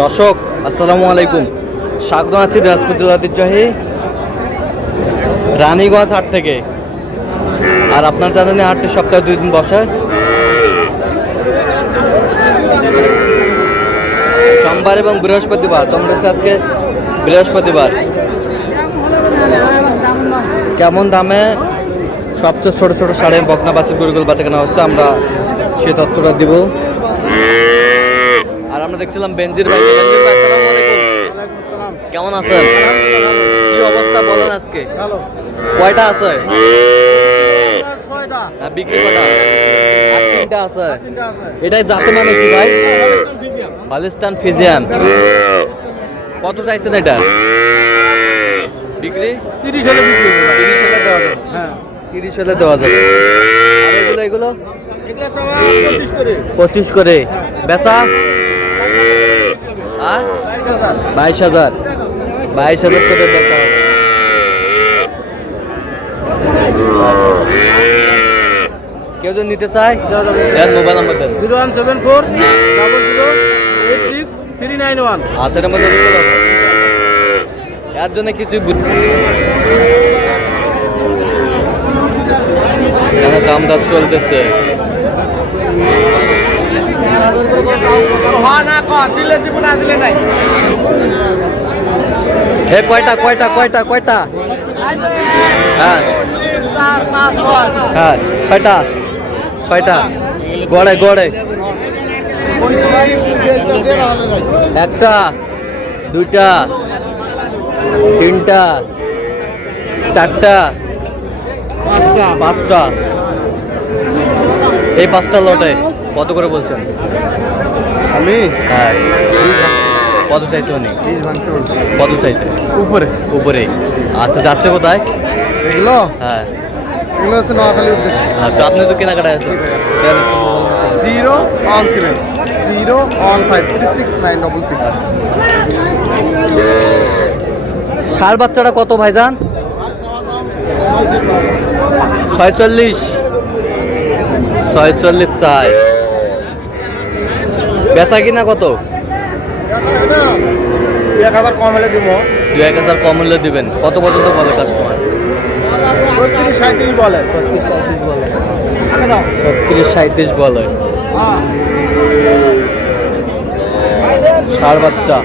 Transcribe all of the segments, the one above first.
দর্শক আসসালামু আলাইকুম, স্বাগত আছি দিনাজপুর ঐতিহ্যবাহী রানীগঞ্জ হাট থেকে। আর আপনার জানেন হাটটি সপ্তাহে 2 দিন বসে, সোমবার এবং বৃহস্পতিবার। তোমরা আজকে বৃহস্পতিবার। কেমন দামে সবচেয়ে ছোট ছোট সাড়ে বকনা বাছুর গরুগুলো বাচ্চা কেনা হচ্ছে, আমরা সে তথ্যটা দিব। আর আমরা দেখছিলাম বেনজির ভাই। আসসালামু আলাইকুম, কেমন আছেন? কি অবস্থা বলেন আজকে? কয়টা আছে? বিক্রি কয়টা? আর 3টা আছে। এটাই জাতে মানে কি ভাই? Holstein Friesian. কত চাইছেন এটা বিক্রি? 30 হলে বিক্রি। 30 হলে দেওয়া যাবে। হ্যাঁ 30 হলে দেওয়া যাবে। আর এগুলো এগুলো 25 করে বেচা? 22,000 করে বেচা হবে। কেউ যদি নিতে চায় মোবাইল নাম্বার দেন। 017400863991। আচ্ছা, এর মধ্যে এর জন্য কিছু দাম দাম চলতেছে। কয়টা কয়টা কয়টা কয়টা? হ্যাঁ হ্যাঁ 6টা 6টা। গড়ে গড়ে 1টা 2টা 3টা 4টা 5টা। এই 5টা লটে কত করে বলছেন? আমি হ্যাঁ কত চাইছে উনি? কত চাইছে? উপরে উপরে। আচ্ছা, যাচ্ছে কোথায় এগুলো? হ্যাঁ এগুলো আছে নোয়াখালীর উদ্দেশ্যে। তো আপনি তো কেনাকাটায় আছেন। 017015369666। ষাঁড় বাচ্চাটা কত ভাইজান? 46 চাই। বেচা কিনা কত? 1000 কম হলে দিব। 2-1000 কম হলে দিবেন। কত পর্যন্ত বলে কাস্টমার? 37 বলে। 37 বলে। ষাঁড় বাচ্চা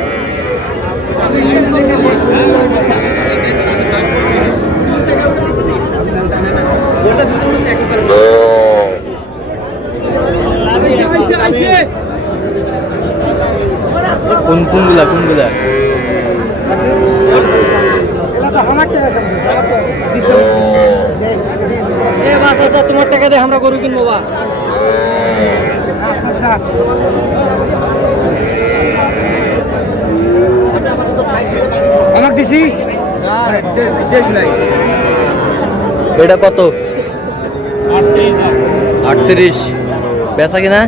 কোনগুলা কোনগুলা? তোমার টাকা দিয়ে আমরা গরু কিনবো বা আমাকে দিছিস? এটা কত? 38। বেচা কিনা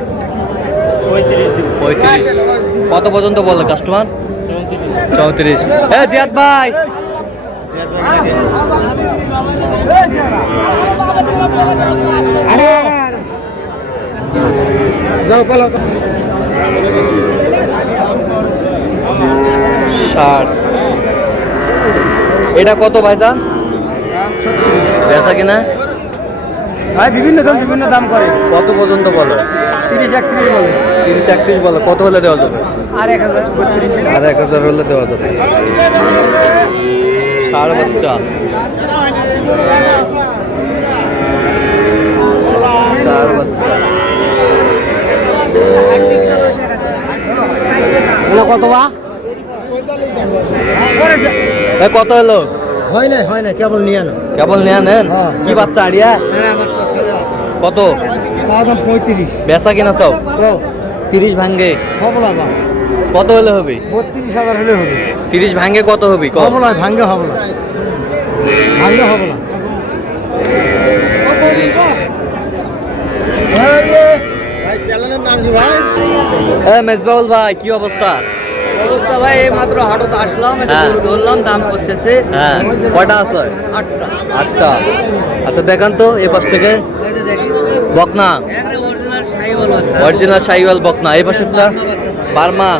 35। কত পর্যন্ত বলে কাস্টমার? 34। জিয়াদ ভাই, এটা কত ভাইজান? বেচা কিনা ভাই বিভিন্ন দাম করে। কত পর্যন্ত বলে? 30-31 বলে। 30-31 বলে। কত হলে দেওয়া যাবে? আর 1000 হলে দেওয়া যাবে। ষাঁড় বাচ্চা কত বা? কত হলো? হয় না কেবল নিয়ে আনো। কেবল নিয়ে নেন? কি বাচ্চা? আড়িয়া কত? 35। বেচা কিনা চাও? 30 ভাঙ্গে কত হলে হবে? 32,000 হলে হবে। 30 ভাঙ্গে কত হবে? ভাঙ্গে হবে না। মেজবাউল ভাই, কি অবস্থা? ভাই এই মাত্র হাটত আসলাম, ধরলাম, দাম করতেছে। হ্যাঁ কয়টা আছে? 8টা। আচ্ছা দেখান তো এই পাশ থেকে। বকনা শাহিওয়াল বাচ্চা। অরিজিনাল শাহিওয়াল বকনা। এই পাশেরটা বার্মা।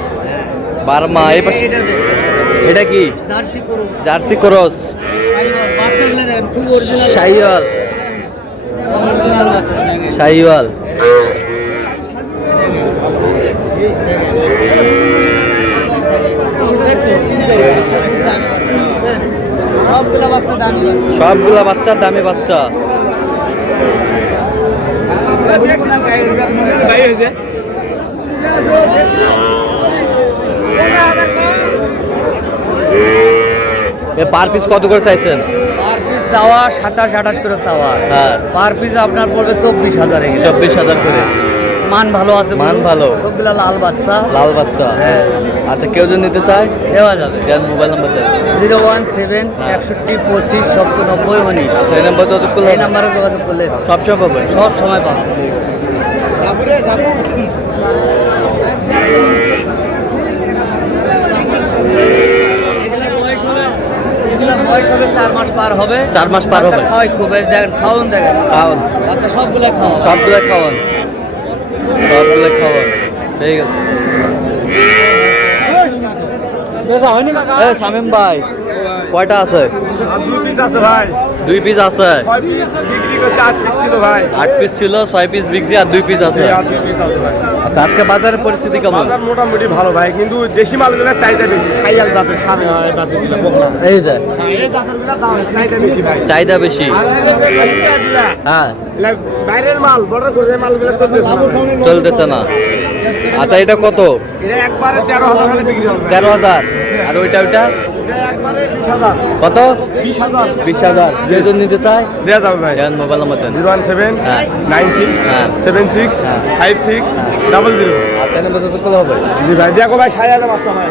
বার্মা। এই পাশে এটা দেখেন, এটা কি? Jersey cross. Jersey cross. Sahiwal বাচ্চাগুলো দেখেন, খুব অরিজিনাল। শাহিওয়াল। অরিজিনাল বাচ্চা দেখেন। শাহিওয়াল। সবগুলো বাচ্চা দামি বাচ্চা। সবগুলা বাচ্চা দামি বাচ্চা। এ পার পিস কত করে চাইছেন? পার পিস চাওয়া 27-28 করে চাওয়া। হ্যাঁ। পার পিস আপনার পড়বে 24,000 এ। 24,000 করে। মান ভালো আছে, মান ভালো। সবগুলা লাল বাচ্চা। লাল বাচ্চা। হ্যাঁ। আচ্ছা, কেউ যদি নিতে চায় দেওয়া যাবে। দেন মোবাইল নাম্বার দেন। 017 61 25 97 19। আচ্ছা, এই নাম্বার যোগাযোগ করলে এই নাম্বারে যোগাযোগ করলে সবসময় পাবেন। সব সময় পাবো। এগুলার বয়স হবে 4 মাস পার হবে। 4 মাস পার হবে। বাচ্চা খাওয়াই খুব, এই দেখেন খাওয়ান দেখেন, খাওয়ান। বাচ্চা সবগুলা খাওয়া। সবগুলা খাওয়ান। সবগুলা খাওয়ান। ঠিক আছে। এ শামিম ভাই, কয়টা আছে? 2 পিস আছে ভাই। 2 পিস আছে। 6 পিস বিক্রি করছে, 8 পিস ছিল ভাই। 8 পিস ছিল, 6 পিস বিক্রি আর 2 পিস আছে। 2 পিস আছে ভাই। আচ্ছা, আজকে বাজারের পরিস্থিতি কেমন? বাজার মোটামুটি ভালো ভাই, কিন্তু দেশি মালগুলো চাহিদা বেশি। শাহিওয়াল জাতের সারে হয় বাচ্চাগুলো বকনা। এই যে এই জাতেরগুলো দাম চাহিদা বেশি ভাই। চাহিদা বেশি। আর হ্যাঁ, বাইরের মাল বর্ডার করে মালগুলো চলতেছে না। চলতেছে না। আচ্ছা, এটা কত? এটা একবারে 13,000 হলে বিক্রি হবে। 13,000। আর ওইটা এটা একবারে 20,000। কত? 20,000 20,000। যে জন নিতে চায় দেয়া যাবে ভাই। দেন মোবাইল নাম্বার দেন। 017 হ্যাঁ। 96 হ্যাঁ। 76 56 00। আচ্ছা, এটা যোগাযোগ করলে হবে। জি ভাই, দেখো ভাই শাহিওয়ালের বাচ্চা ভাই।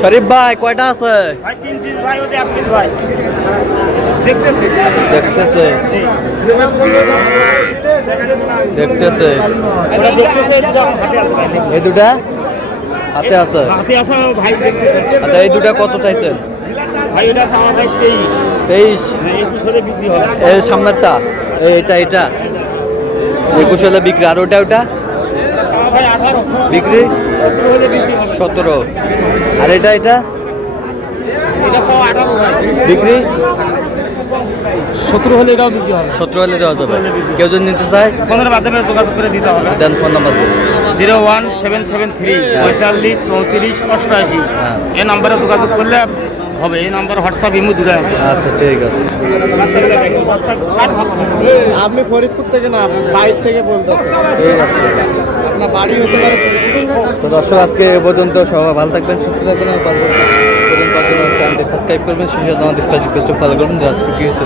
শরীফ ভাই, কয়টা আছে? ভাই 3 পিস ভাই, ওতে 1 পিস ভাই। দেখতেছি। দেখতেছে দেখতেছে। ওটা দেখতেছে, এটা হাতে আছে ভাই। এই দুটা হাতে আছে। হাতে আছে ভাই, দেখতেছে। আচ্ছা, এই দুটা কত চাইছেন? ভাই এটা সামনে ভাই 23। 23। 21 হলে বিক্রি হবে। এই সামনেরটা এটা 21 হলে বিক্রি। আর ওটা সামনে ভাই 18 বিক্রি 17 হলে বিক্রি হবে। 17। আর এটা এটা 18 ভাই। বিক্রি 17 হলে এটাও বিক্রি হবে। 17 হলে দেওয়া যাবে। কেউ যদি নিতে চায় ফোনের মাধ্যমে যোগাযোগ করে দিতে হবে। দেন ফোন নাম্বার দেন। 01773 45 34 88। হ্যাঁ। এই নাম্বারে যোগাযোগ করলে হবে। এই নাম্বার হোয়াটসঅ্যাপ ইমো দুটো আছে। আচ্ছা, ঠিক আছে। আপনি ফরিদপুর থেকে না, বাইরে থেকে বলতেছেন। ঠিক আছে। আপনার বাড়ি হতে পারে ফরিদপুর। তো দর্শক, আজকে এ পর্যন্ত। সবাই ভালো থাকবেন, সুস্থ থাকবেন। আর পরবর্তী চ্যানেলটি সাবস্ক্রাইব করবেন। সেই সাথে আমাদের ফেসবুক পেজটা ফলো করবেন। আজকে কি হচ্ছে।